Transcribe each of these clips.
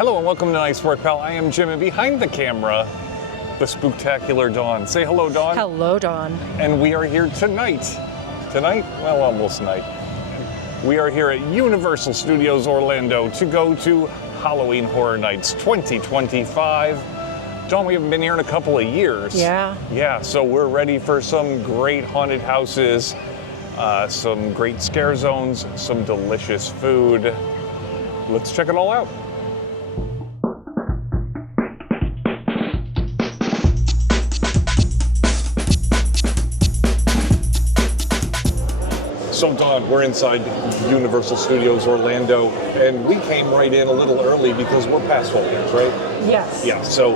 Hello and welcome to Night Sport Pal. I am Jim, and behind the camera, the spooktacular Dawn. Say hello, Dawn. Hello, Dawn. And we are here tonight. Tonight? Well, almost night. We are here at Universal Studios Orlando to go to Halloween Horror Nights 2025. Dawn, we haven't been here in a couple of years. Yeah. Yeah, so we're ready for some great haunted houses, some great scare zones, some delicious food. Let's check it all out. So Dawn, we're inside Universal Studios Orlando, and we came right in a little early because we're pass holders, right? Yes. Yeah, so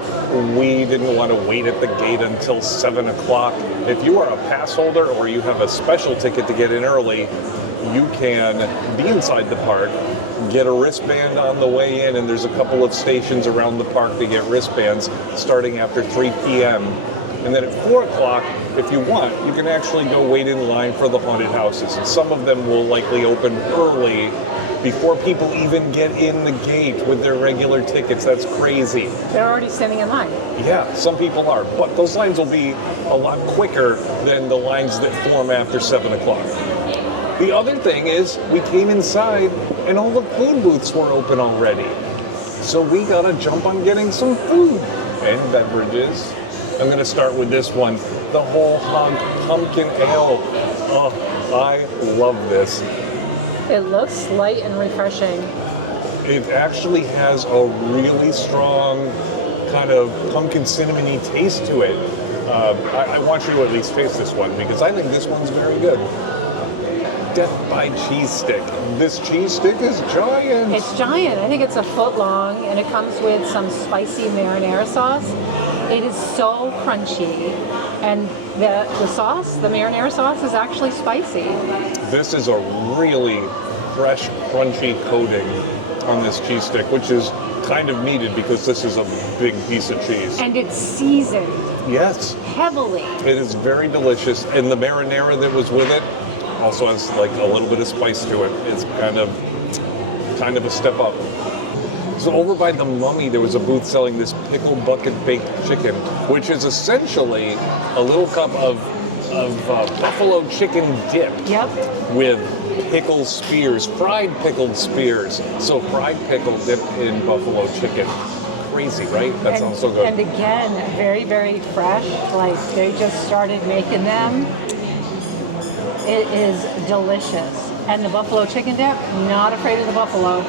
we didn't want to wait at the gate until 7 o'clock. If you are a pass holder or you have a special ticket to get in early, you can be inside the park, get a wristband on the way in, and there's a couple of stations around the park to get wristbands starting after 3 p.m. And then at 4 o'clock, if you want, you can actually go wait in line for the haunted houses. And some of them will likely open early before people even get in the gate with their regular tickets. That's crazy. They're already standing in line. Yeah, some people are. But those lines will be a lot quicker than the lines that form after 7 o'clock. The other thing is we came inside and all the food booths were open already. So we gotta jump on getting some food and beverages. I'm gonna start with this one, the whole hog pumpkin ale. Oh, I love this. It looks light and refreshing. It actually has a really strong kind of pumpkin cinnamony taste to it. I want you to at least taste this one because I think this one's very good. Death by cheese stick. This cheese stick is giant. It's giant. I think it's a foot long, and it comes with some spicy marinara sauce. It is so crunchy, and the sauce, the marinara sauce, is actually spicy. This is a really fresh, crunchy coating on this cheese stick, which is kind of needed because this is a big piece of cheese. And it's seasoned. Yes. Heavily. It is very delicious, and the marinara that was with it also has like a little bit of spice to it. It's kind of a step up. So over by the Mummy, there was a booth selling this pickle bucket baked chicken, which is essentially a little cup of buffalo chicken dip. Yep. With pickle spears, fried pickled spears. So fried pickle dip in buffalo chicken. Crazy, right? That sounds so good. And again, very, very fresh. Like they just started making them. It is delicious. And the buffalo chicken dip, not afraid of the buffalo.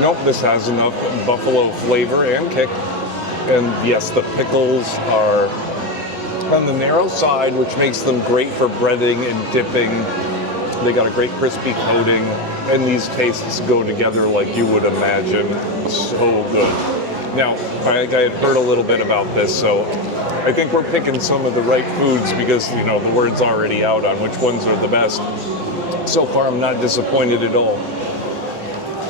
Nope, this has enough buffalo flavor and kick. And yes, the pickles are on the narrow side, which makes them great for breading and dipping. They got a great crispy coating, and these tastes go together like you would imagine. So good. Now, I had heard a little bit about this, so I think we're picking some of the right foods because, you know, the word's already out on which ones are the best. So far, I'm not disappointed at all.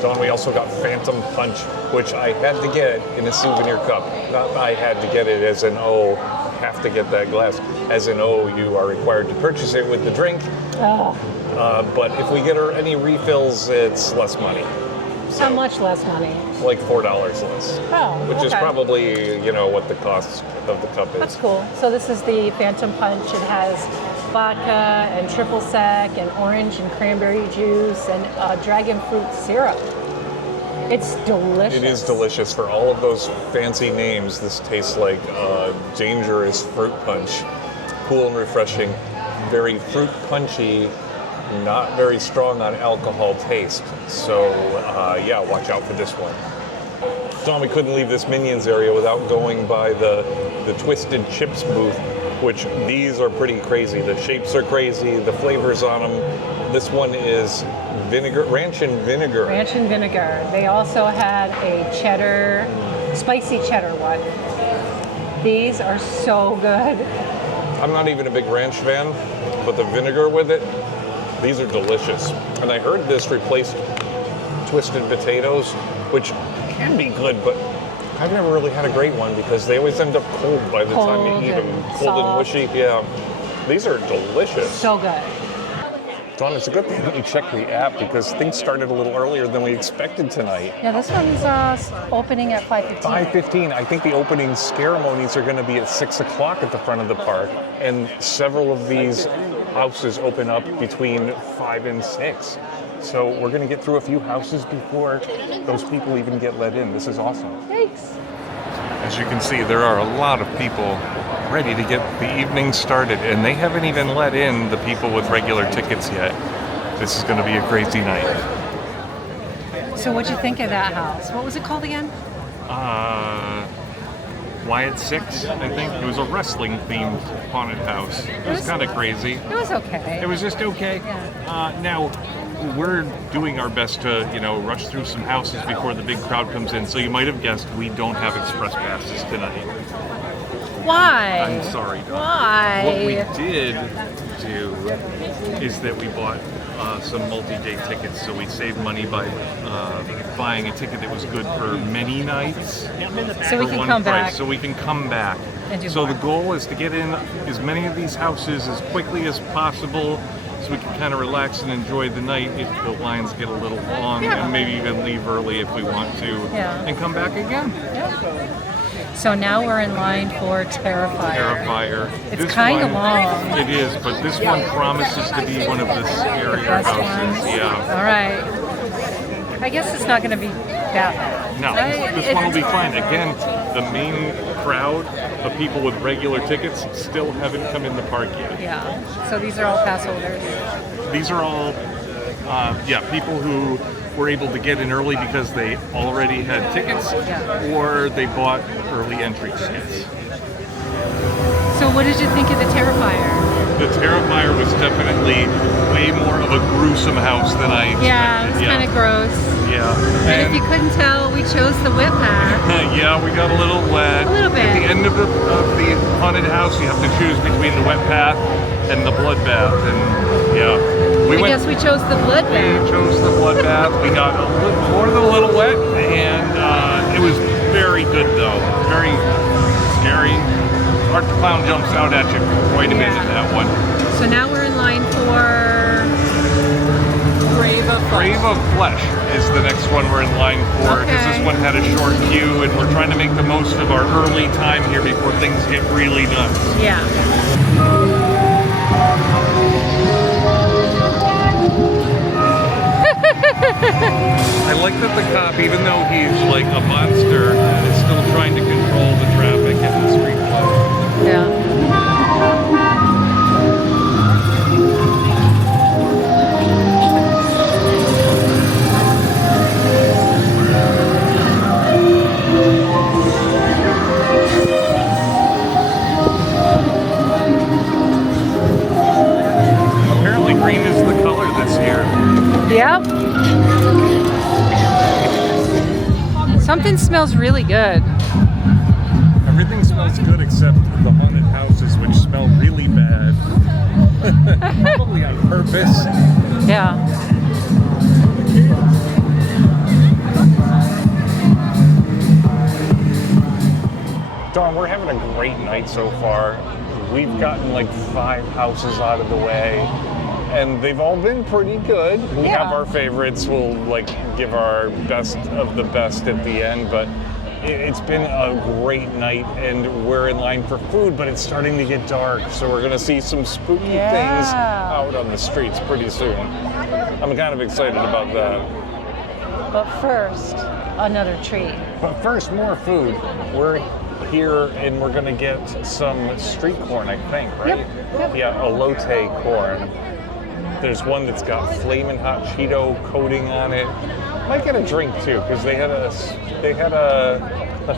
Dawn, we also got Phantom Punch, which I had to get in a souvenir cup. Not I had to get it as in, oh, have to get that glass. As in, oh, you are required to purchase it with the drink. Oh. But if we get her any refills, it's less money. How much less money? Like $4 less. Oh, Which is okay. probably, you know, what the cost of the cup is. That's cool. So this is the Phantom Punch. It has vodka and triple sec and orange and cranberry juice and dragon fruit syrup. It's delicious. It is delicious. For all of those fancy names, this tastes like dangerous fruit punch. Cool and refreshing. Very fruit punchy, not very strong on alcohol taste. So yeah, watch out for this one. Dawn, we couldn't leave this Minions area without going by the Twisted Chips booth, which these are pretty crazy. The shapes are crazy, the flavors on them. This one is vinegar, ranch and vinegar. Ranch and vinegar. They also had a cheddar, spicy cheddar one. These are so good. I'm not even a big ranch fan, but the vinegar with it, these are delicious. And I heard this replaced twisted potatoes, which can be good, but I've never really had a great one because they always end up cold by the time you eat them. Cold and mushy, yeah. These are delicious. So good. Dawn, it's a good thing that we checked the app because things started a little earlier than we expected tonight. Yeah, this one's opening at 5:15. 5:15. I think the opening ceremonies are going to be at 6 o'clock at the front of the park, and several of these houses open up between 5 and 6. So we're going to get through a few houses before those people even get let in. This is awesome. Thanks. As you can see, there are a lot of people ready to get the evening started, and they haven't even let in the people with regular tickets yet. This is going to be a crazy night. So what'd you think of that house? What was it called again? Wyatt 6, I think. It was a wrestling-themed haunted house. It was kind of crazy. It was okay. It was just okay. Yeah. Now, we're doing our best to, rush through some houses before the big crowd comes in. So you might have guessed we don't have express passes tonight. Why? I'm sorry, Dawn. Why? What we did do is that we bought some multi-day tickets, so we saved money by buying a ticket that was good for many nights. So we can come back. So we can come back. And do so more. the goal is to get in as many of these houses as quickly as possible, so we can kind of relax and enjoy the night if the lines get a little long, Yeah. and maybe even leave early if we want to, and come back again. Yeah. So now we're in line for Terrifier. Terrifier. It's This kind of one- long. It is, but this one promises to be one of the scarier Best houses. ones. Yeah. All right. I guess it's not going to be that bad. No, Right? this one will be fine. Again, the main crowd of people with regular tickets still haven't come in the park yet. Yeah. So these are all pass holders. These are all, people who were able to get in early because they already had tickets, or they bought early entry tickets. So what did you think of the Terrifier? The Terrifier was definitely way more of a gruesome house than I expected. Yeah, it was kind of gross. Yeah. And if you couldn't tell, we chose the whip path. Yeah, we got a little wet. A little bit. At the end of the haunted house, you have to choose between the wet path and the blood bath. And yeah, I guess we chose the blood We bath. chose the blood bath. We got a little more than a little wet, and it was very good though. Very scary. Art the Clown jumps out at you quite a bit in that one. So now we're in line for Grave of Flesh. Grave of Flesh is the next one we're in line for, because Okay. this one had a short queue, and we're trying to make the most of our early time here before things get really nuts. Yeah. I like that the cop, even though he's like a monster, is still trying to control the traffic in the street flow. Yeah. Apparently green is the color this year. Yep. Something smells really good. Everything smells good except the haunted houses, which smell really bad. Probably on purpose. Yeah. Dawn, we're having a great night so far. We've gotten like 5 houses out of the way, and they've all been pretty good. We Yeah. have our favorites. We'll like give our best of the best at the end, but it's been a great night, and we're in line for food, but it's starting to get dark, so we're gonna see some spooky things out on the streets pretty soon. I'm kind of excited about that. But first, another treat. But first, more food. We're here and we're gonna get some street corn, I think, right? Yep. Yeah, elote corn. There's one that's got flamin' hot Cheeto coating on it. Might get a drink too, because they had a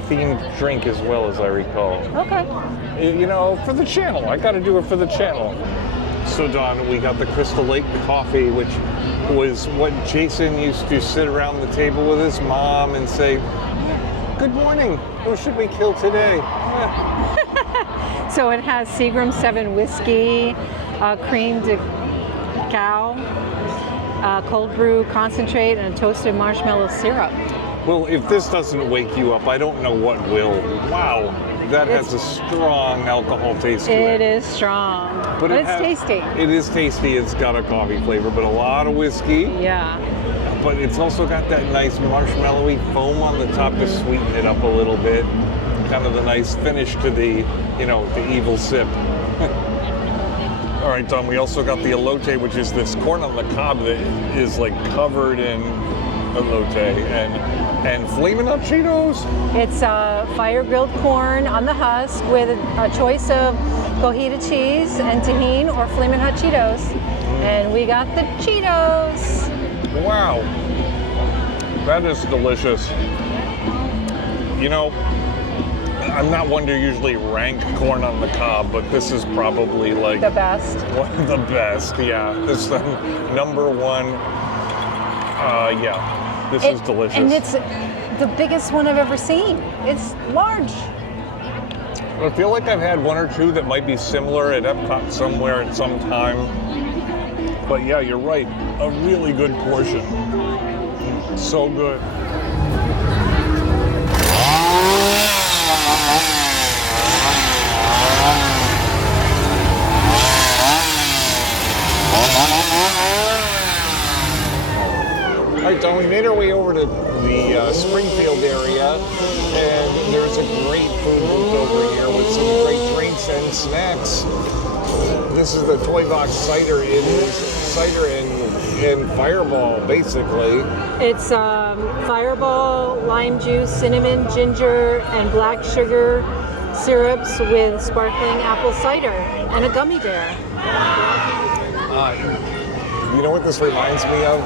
themed drink as well, as I recall. Okay. For the channel. I got to do it for the channel. So Dawn, we got the Crystal Lake coffee, which was what Jason used to sit around the table with his mom and say, "Good morning. Who should we kill today?" So it has Seagram 7 whiskey, cream de cow, cold brew concentrate, and toasted marshmallow syrup. Well, if this doesn't wake you up, I don't know what will. Wow. That has a strong alcohol taste to It it. is strong, but it's tasty. It is tasty. It's got a coffee flavor, but a lot of whiskey. Yeah. But it's also got that nice marshmallowy foam on the top to sweeten it up a little bit. Kind of the nice finish to the, the evil sip. All right, Tom, we also got the elote, which is this corn on the cob that is like covered in elote and Flamin' Hot Cheetos. It's fire-grilled corn on the husk with a choice of cojita cheese and tahini or Flamin' Hot Cheetos. And we got the Cheetos. Wow, that is delicious. I'm not one to usually rank corn on the cob, but this is probably like the best. One of the best, yeah. This is number one. This is delicious. And it's the biggest one I've ever seen. It's large. I feel like I've had one or two that might be similar at Epcot somewhere at some time. But yeah, you're right. A really good portion. So good. All right, Don, we made our way over to the Springfield area, and there's a great food booth over here with some great drinks and snacks. This is the Toy Box cider. It is cider and Fireball, basically. It's Fireball, lime juice, cinnamon, ginger, and black sugar syrups with sparkling apple cider and a gummy bear. You know what this reminds me of?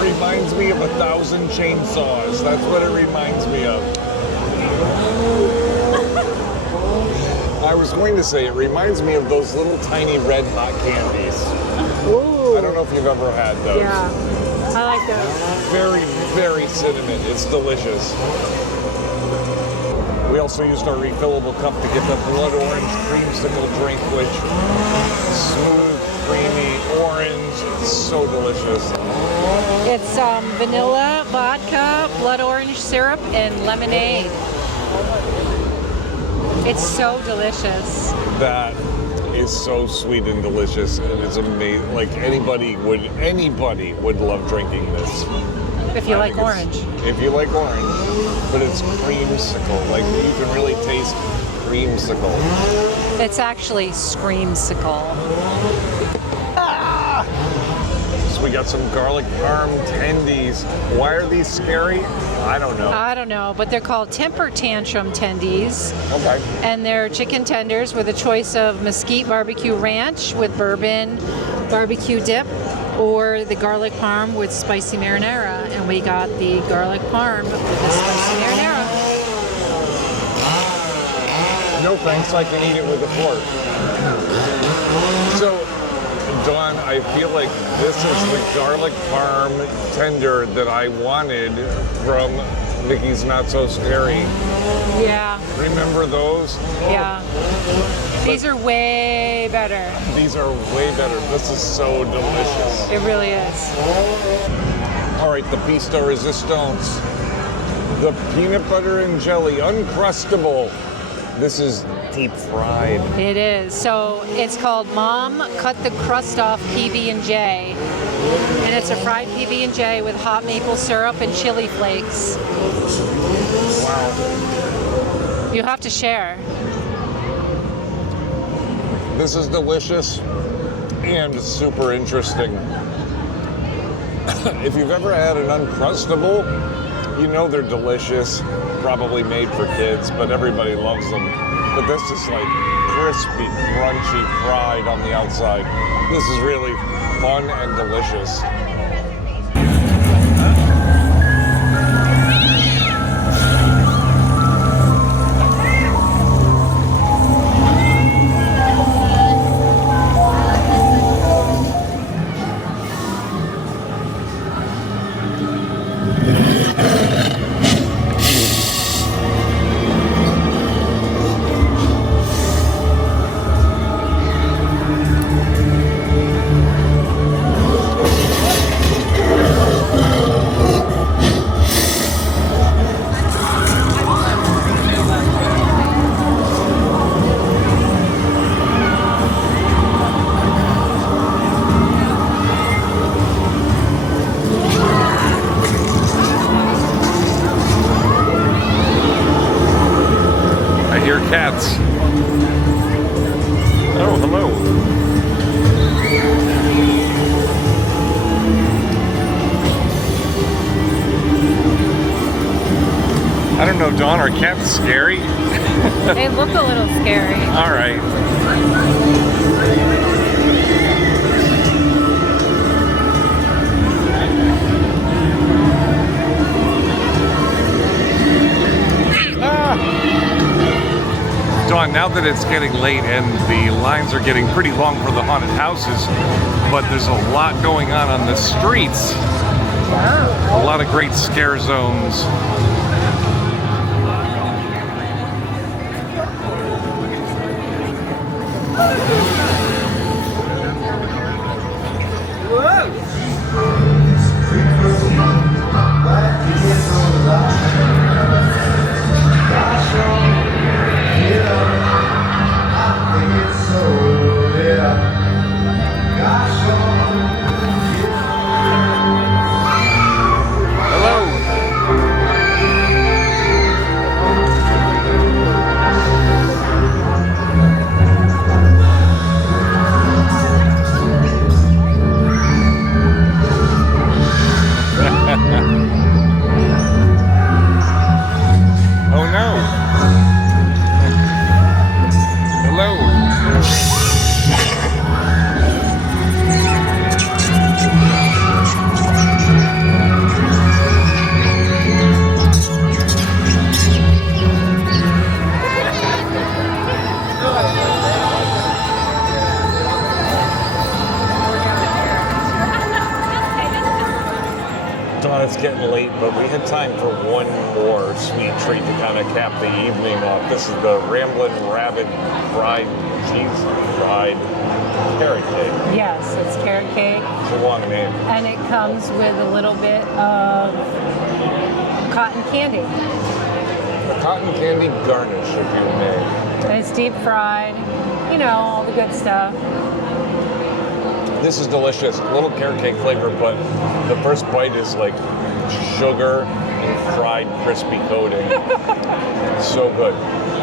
Reminds me of 1,000 chainsaws. That's what it reminds me of. I was going to say it reminds me of those little tiny red hot candies. Ooh. I don't know if you've ever had those. Yeah, I like those. Very, very cinnamon. It's delicious. We also used our refillable cup to get the blood orange creamsicle drink, which smooth, creamy, orange. It's so delicious. It's vanilla, vodka, blood orange syrup, and lemonade. It's so delicious. That is so sweet and delicious, and it's amazing. Like anybody would love drinking this. If you like orange. If you like orange, but it's creamsicle. Like you can really taste creamsicle. It's actually screamsicle. So we got some garlic parm tendies. Why are these scary? I don't know. I don't know, but they're called temper tantrum tendies. Okay. And they're chicken tenders with a choice of mesquite barbecue ranch with bourbon barbecue dip, or the garlic parm with spicy marinara. And we got the garlic parm with the spicy marinara. No thanks, I can eat it with a fork. So, Dawn, I feel like this is the garlic parm tender that I wanted from Mickey's Not So Scary. Yeah. Remember those? Yeah. These are way better. These are way better. This is so delicious. It really is. All right, the piece de resistance. The peanut butter and jelly, Uncrustable. This is deep fried. It is. So it's called Mom Cut the Crust Off PB&J. And it's a fried PB&J with hot maple syrup and chili flakes. Wow. You have to share. This is delicious and super interesting. If you've ever had an Uncrustable, you know they're delicious, probably made for kids, but everybody loves them. But this is like crispy, crunchy, fried on the outside. This is really fun and delicious. hear cats. Oh, hello. I don't know, Dawn, are cats scary? They look a little scary. All right. Dawn, now that it's getting late and the lines are getting pretty long for the haunted houses, but there's a lot going on the streets. A lot of great scare zones. It's getting late, but we had time for one more sweet treat to kind of cap the evening off. This is the Ramblin' Rabbit fried carrot cake. Yes, it's carrot cake. It's a long name. And it comes with a little bit of cotton candy. A cotton candy garnish, if you may. And it's deep fried, you know, all the good stuff. This is delicious. A little carrot cake flavor, but the first bite is like sugar and fried crispy coating. So good.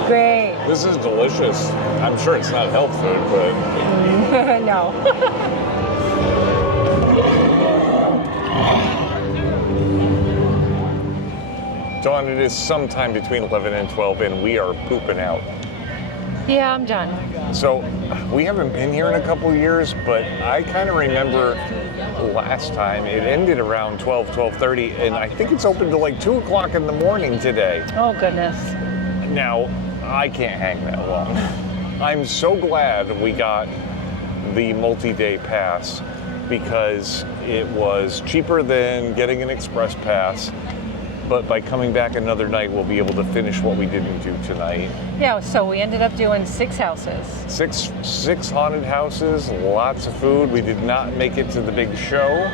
Great. This is delicious. I'm sure it's not health food, but... No. Dawn, it is sometime between 11 and 12, and we are pooping out. Yeah, I'm done. So, we haven't been here in a couple years, but I kind of remember last time it ended around 12:30, and I think it's open till like 2 o'clock in the morning today. Oh, goodness. Now, I can't hang that long. I'm so glad we got the multi-day pass because it was cheaper than getting an express pass. But by coming back another night, we'll be able to finish what we didn't do tonight. Yeah, so we ended up doing 6 houses. Six haunted houses, lots of food. We did not make it to the big show,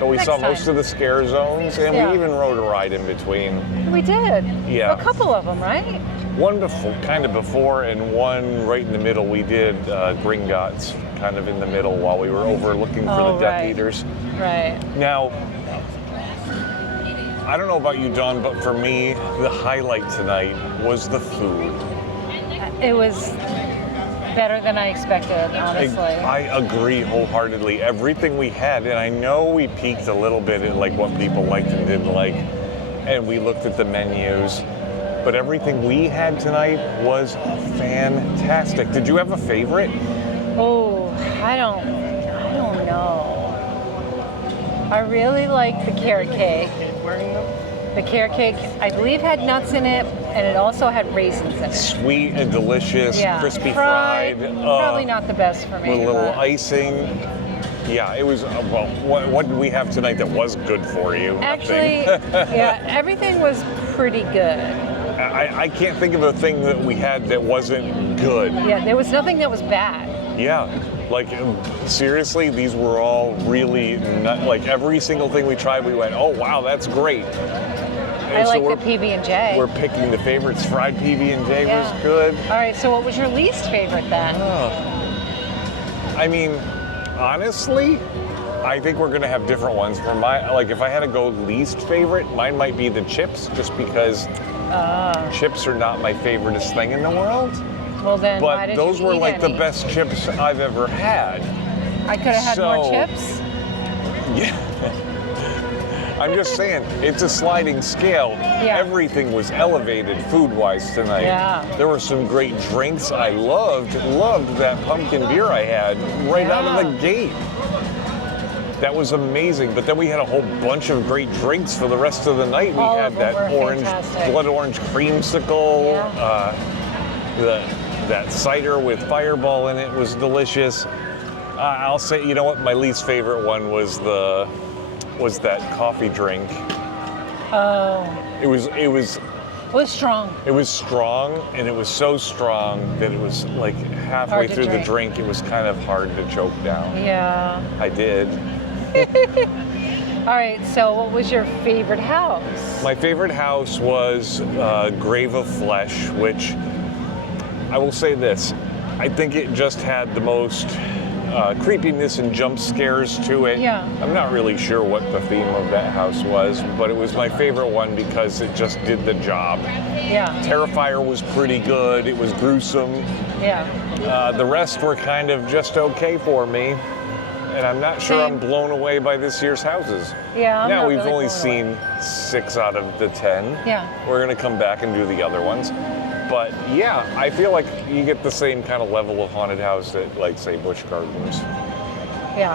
but we saw most of the scare zones, and we even rode a ride in between. We did. Yeah. A couple of them, right? One kind of before, and one right in the middle. We did Gringotts kind of in the middle while we were over looking for the Death Eaters. Right. Now, I don't know about you, Dawn, but for me, the highlight tonight was the food. It was better than I expected, honestly. I agree wholeheartedly. Everything we had, and I know we peaked a little bit at like what people liked and didn't like, and we looked at the menus, but everything we had tonight was fantastic. Did you have a favorite? Oh, I don't know. I really like the carrot cake. The carrot cake, I believe, had nuts in it, and it also had raisins in it. Sweet and delicious, crispy fried. Probably not the best for me. With a little icing. Yeah, it was, well, what did we have tonight that was good for you? Actually, yeah, everything was pretty good. I can't think of a thing that we had that wasn't good. Yeah, there was nothing that was bad. Yeah, like seriously, these were all really, like every single thing we tried, we went, oh wow, that's great. I like the PB&J. We're picking the favorites. Fried PB&J was good. All right, so what was your least favorite then? I mean, honestly, I think we're gonna have different ones. For my, like, if I had to go least favorite, mine might be the chips, just because Chips are not my favoriteest thing in the world, Well then, why but did those you were eat like the any? best chips I've ever had. I could have had more So- chips. Yeah. I'm just saying, it's a sliding scale. Yeah. Everything was elevated food-wise tonight. Yeah. There were some great drinks I loved that pumpkin beer I had right out of the gate. That was amazing. But then we had a whole bunch of great drinks for the rest of the night. We All had of them that were orange, fantastic. blood orange creamsicle. Yeah. That cider with Fireball in it was delicious. I'll say, you know what? My least favorite one was that coffee drink. Oh, It was it was strong. It was strong, and it was so strong that it was like halfway Hard to through the drink. drink, it was kind of hard to choke down. Yeah. I did. All right, so what was your favorite house? My favorite house was Grave of Flesh, which I will say this. I think it just had the most creepiness and jump scares to it. Yeah. I'm not really sure what the theme of that house was, but it was my favorite one because it just did the job. Yeah. Terrifier was pretty good. It was gruesome. Yeah. The rest were kind of just okay for me. And I'm not sure Same. I'm blown away by this year's houses. Yeah. I'm Now not we've really only blown seen away. 6 out of the 10. Yeah. We're gonna come back and do the other ones. But yeah, I feel like you get the same kind of level of haunted house that, like, say, Busch Gardens. Yeah.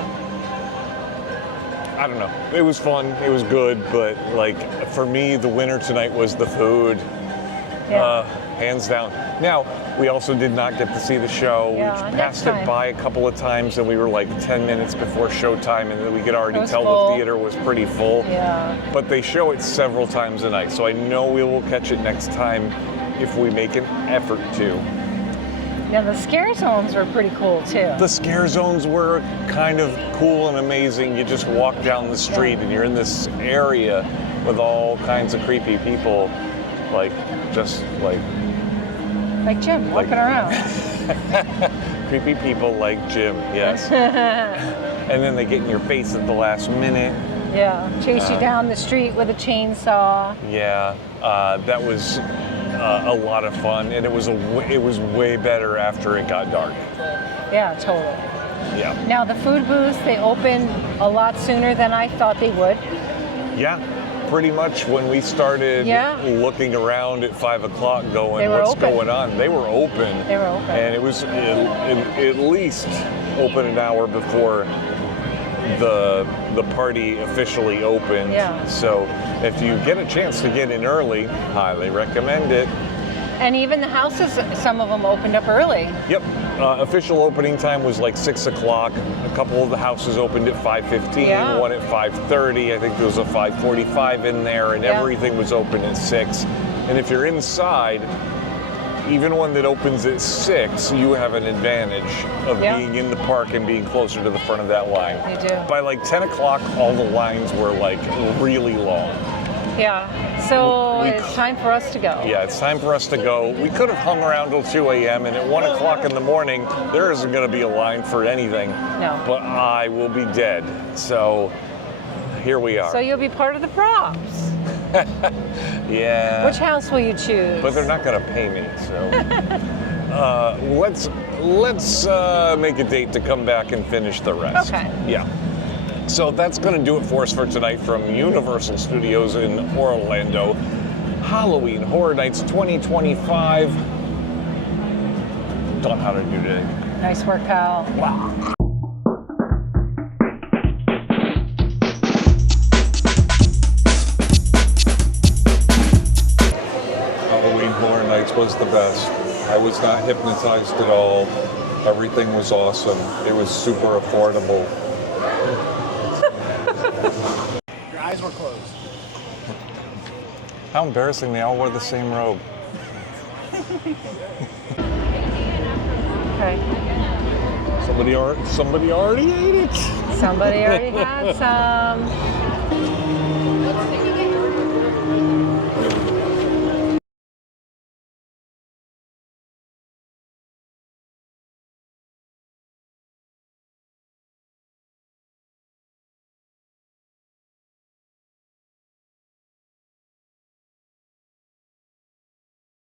I don't know. It was fun. It was good. But like for me, the winner tonight was the food. Yeah. Hands down. Now, we also did not get to see the show. Yeah, We next passed it time. by a couple of times, and we were like 10 minutes before showtime, and we could already It was tell full. the theater was pretty full. Yeah. But they show it several times a night, so I know we will catch it next time if we make an effort to. Yeah, the scare zones were pretty cool too. The scare zones were kind of cool and amazing. You just walk down the street and you're in this area with all kinds of creepy people, like Like Jim Like- walking around. creepy people like Jim, yes. And then they get in your face at the last minute. Yeah. Chase you down the street with a chainsaw. Yeah, that was a lot of fun, and it was way better after it got dark. Yeah, totally. Yeah, Now the food booths, they opened a lot sooner than I thought they would. yeah. Pretty much when we started Yeah. looking around at 5 o'clock, going, They were "What's open. going on?" They were open. They were open. And it was at least open an hour before the party officially opened. Yeah. So if you get a chance to get in early, highly recommend it. And even the houses, some of them opened up early. Yep. Official opening time was like 6 o'clock. A couple of the houses opened at 5:15, Yeah. one at 5:30. I think there was a 5:45 in there, and Yeah. everything was open at 6. And if you're inside, even one that opens at 6, you have an advantage of Yeah. being in the park and being closer to the front of that line. You do. By like 10 o'clock, all the lines were like really long. Yeah. So We- it's time for us to go. Yeah, it's time for us to go. We could have hung around till 2 a.m. and at 1 o'clock in the morning, there isn't going to be a line for anything. No. But I will be dead. So here we are. So you'll be part of the props. Yeah. Which house will you choose? But they're not going to pay me, so let's make a date to come back and finish the rest. Okay. Yeah. So that's going to do it for us for tonight from Universal Studios in Orlando. Halloween Horror Nights 2025. Don't know how to do today. Nice work, pal. Wow. Halloween Horror Nights was the best. I was not hypnotized at all. Everything was awesome. It was super affordable. Your eyes were closed. How embarrassing, they all wore the same robe. Okay. Somebody already ate it. Somebody already had some.